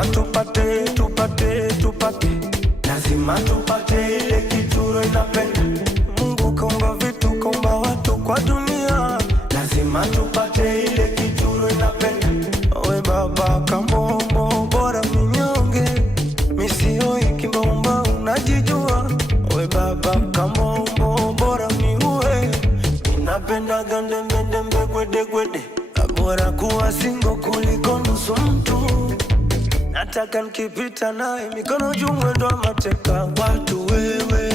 lazima tupate, lazima tupate ile kitu inapenda. Mungu kaumba vitu, kaumba watu kwa dunia, lazima tupate ile kitu inapenda. We baba kamombo, bora minyonge, misioi kimbomba unajijua. We baba kamombo, bora miue, inapenda gandembe gwede. Bora kuwa singo kuliko nusu mtu. Nataka nikipita naye mikono juu mwendo wa mateka. Watu wewe,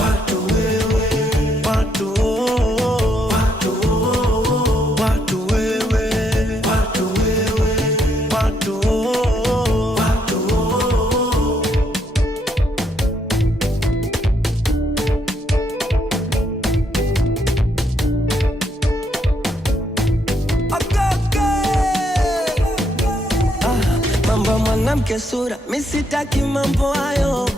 watu wewe, watu oh, watu oh, watu wewe, watu wewe, watu oh, watu oh. Mambo mwanamke sura, misitaki mambo hayo.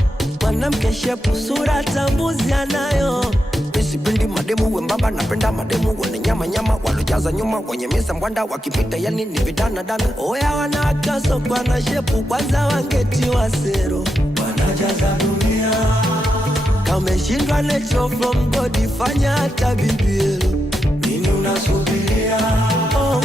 Mwanamke shepu sura, tambuzi anayo. Misipendi mademu wembamba, napenda mademu wenye nyama walojaza nyuma, wenye misa mwanda wakipita yani ni vidana. Oya wanakaso kwa na shepu, kwanza wangeti wa sero, wanajaza dunia. Kameshindwa nature from God, fanya hata bibielo. Nini unasubiria?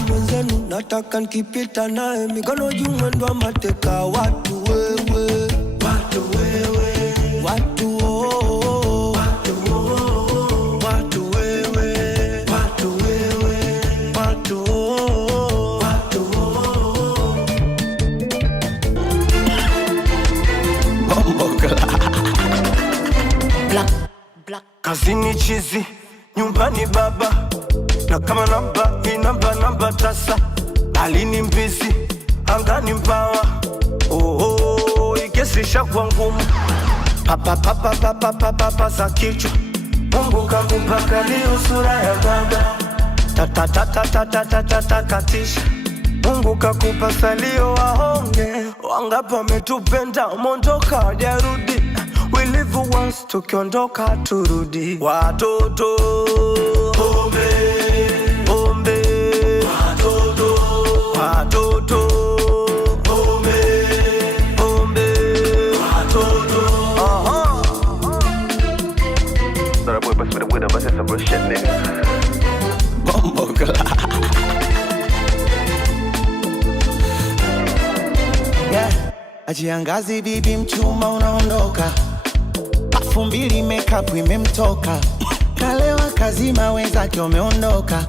Mwenzenu nataka nikipita naye mikono juu mwendo wa mateka. Watu wewe, watu wewe, watu oh, watu oh, watu wewe, watu wewe, watu oh, watu oh. Black. Kazini chizi, nyumbani baba, na kama namba, hii namba tasa. Alini mbizi, angani mbawa. Ikesisha kwa ngumu. Papa za kichwa. Mungu kakupa leo sura ya baba. Ta katisha. Mungu kakupa salio wahonge. Wangapi wametupenda mondoka hajarudi. We live once, tukiondoka turudi. Watoto watoto That boy bust with a winner, but that's some real shit, nigga. Yeah, ajiangazi bibi mchuma unaondoka. Pafu mbili makeup imemtoka. Kalewa kazima wenzake wameondoka.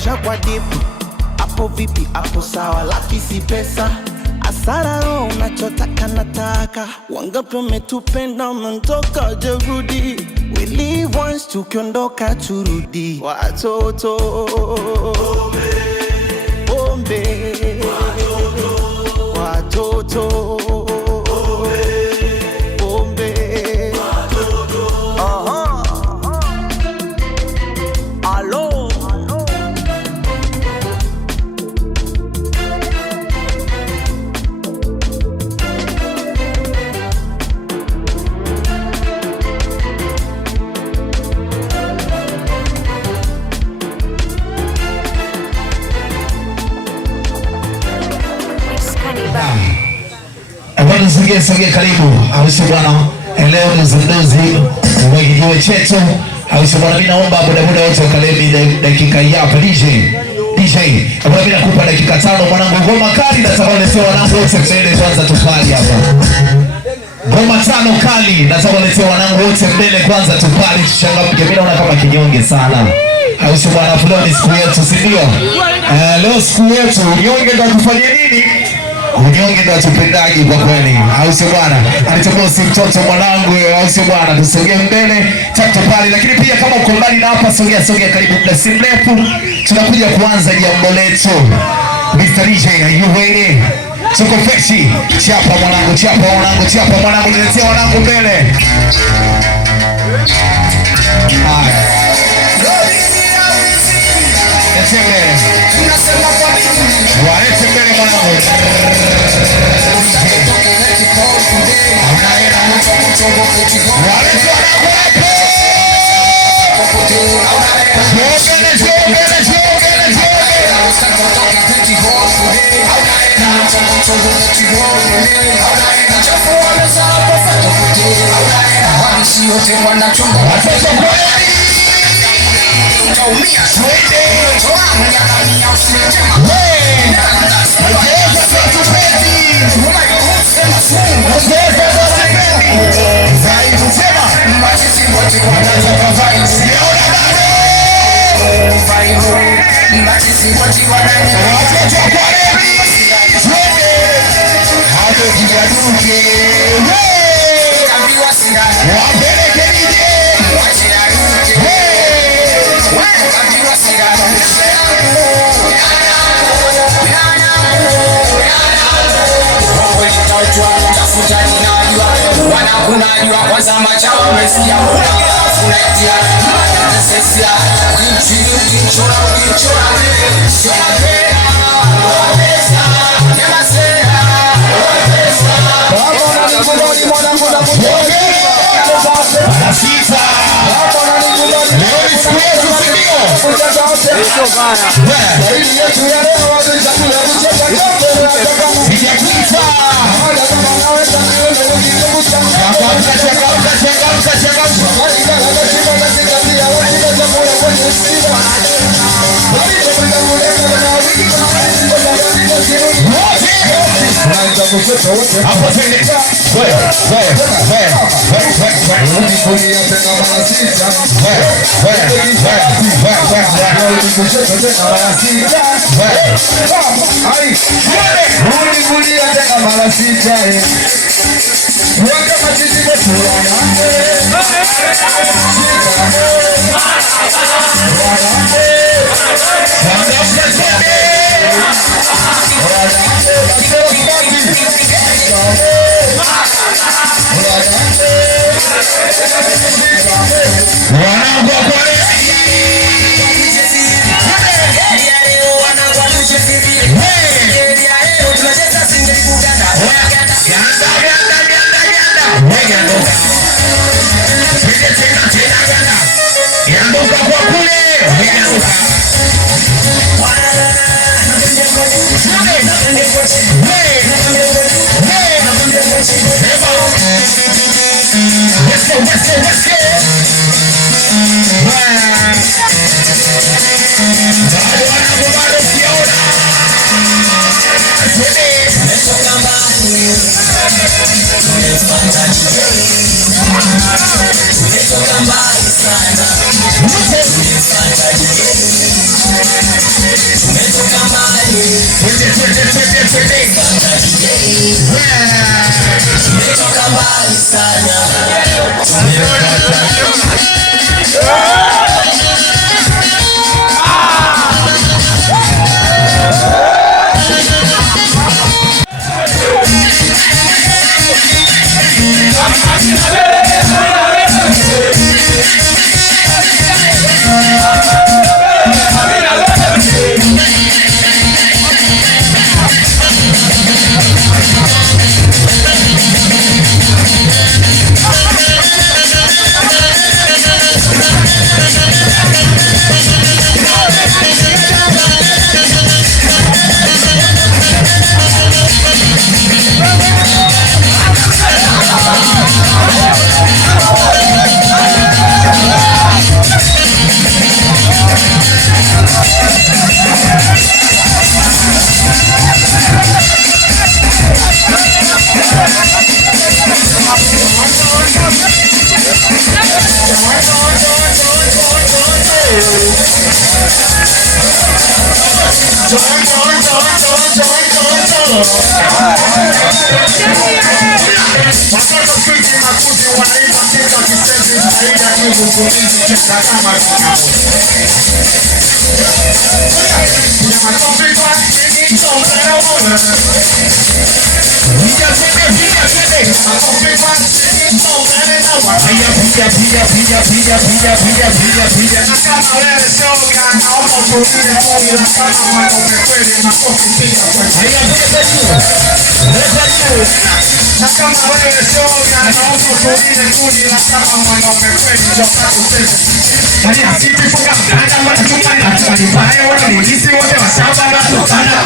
Isha kwa dipu. Apo vipi, apo sawa, laki si pesa. Asara roho unachotaka nataka. Wangapi wametupenda mntoka jerudi. We live once, tukiondoka turudi. Watoto Bombe watoto Sogea karibu, hausi bwana. Leo ni uzinduzi wa kijiwe chetu. Hausi bwana, mimi naomba bodaboda wote wakalemi dakika hii hapa. DJ bwana, mimi nakupa dakika 5 mwanangu. Ngoma kali nataka uletee wanangu wote mbele kwanza tupali hapa. Ngoma 5 kali nataka uletee wanangu wote mbele kwanza tupali tuchangamke. Mimi naona kama kinyonge sana. Hausi bwana, leo ni siku yetu, si ndio? Leo siku yetu, nyonge ndo tufanye nini? Unyonge ndo tupendaji kwa kweli. Hausi bwana, alitoka si mtoto mwanangu. Hausi bwana, tusogee mbele tatu pale. Lakini pia kama uko mbali na hapa, sogea karibu, muda si mrefu tunakuja kuanza jambo letu. Mr. DJ, are you ready? Soko freshi, chapa mwanangu, niletea wanangu mbele. Walete mbele mwanangu. Walete wanangu hapo. Jogele. Unajua kwanza machao umesikia unatia sesia ukichora sio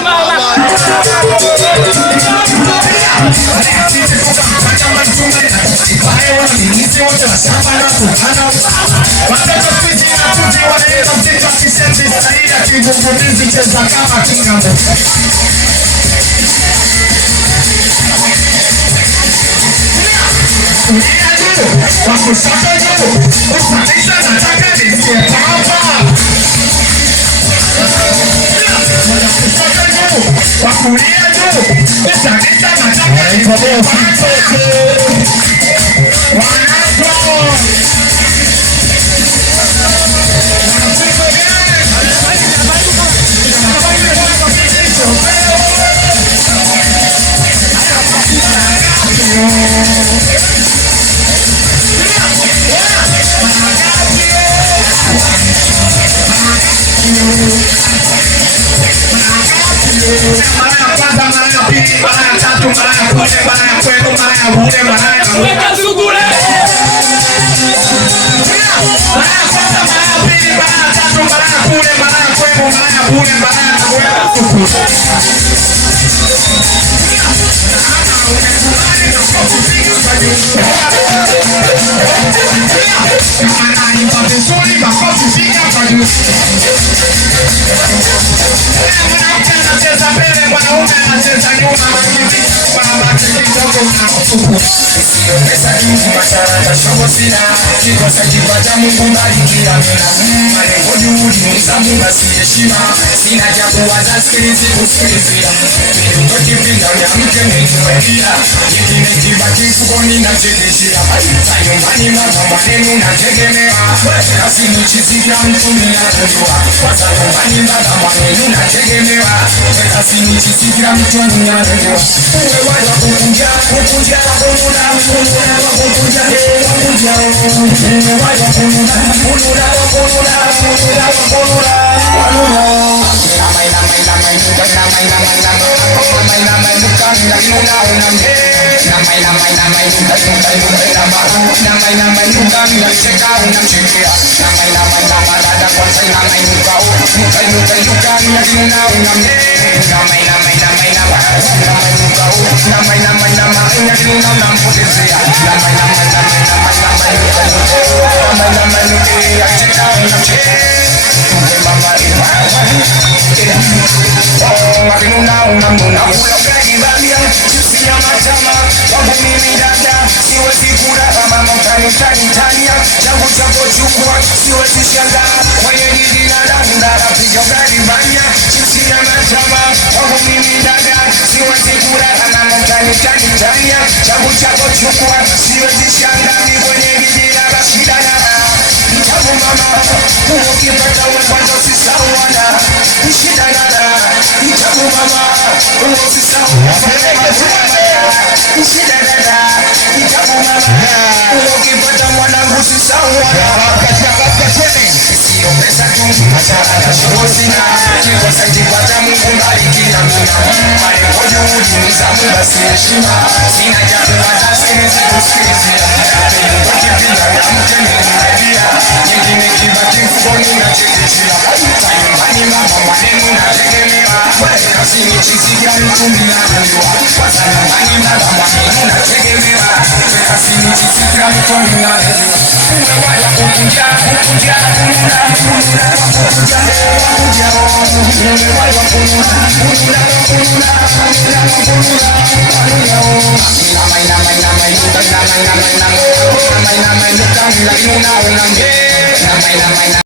Mama wa samba na kutana. Watoto sisi na kuti wanaenda mzito kisembe saida kigugumizi cheza kama kingambo. Kulia juu, wakushoto juu, usanisha nataka nisiye papa. Wakushoto juu, wakulia juu, usanisha nataka nisiye papa. Wanapo pesa kitu machara shogo sina kikosa kipata Mungu barikia mina malengo juhudi mzamu basi heshima sina cha kuwaza sikilizi kusikilizia ndio kipinda ya mke mwenyewe nyingine kibaki mfukoni na chekeshia hata nyumbani mama maneno nategemea kasi nichizika mtumia kujua kwa sababu nyumbani baba maneno nategemea kasi nichizika mtumia kujua wewe waje kukunja kukunja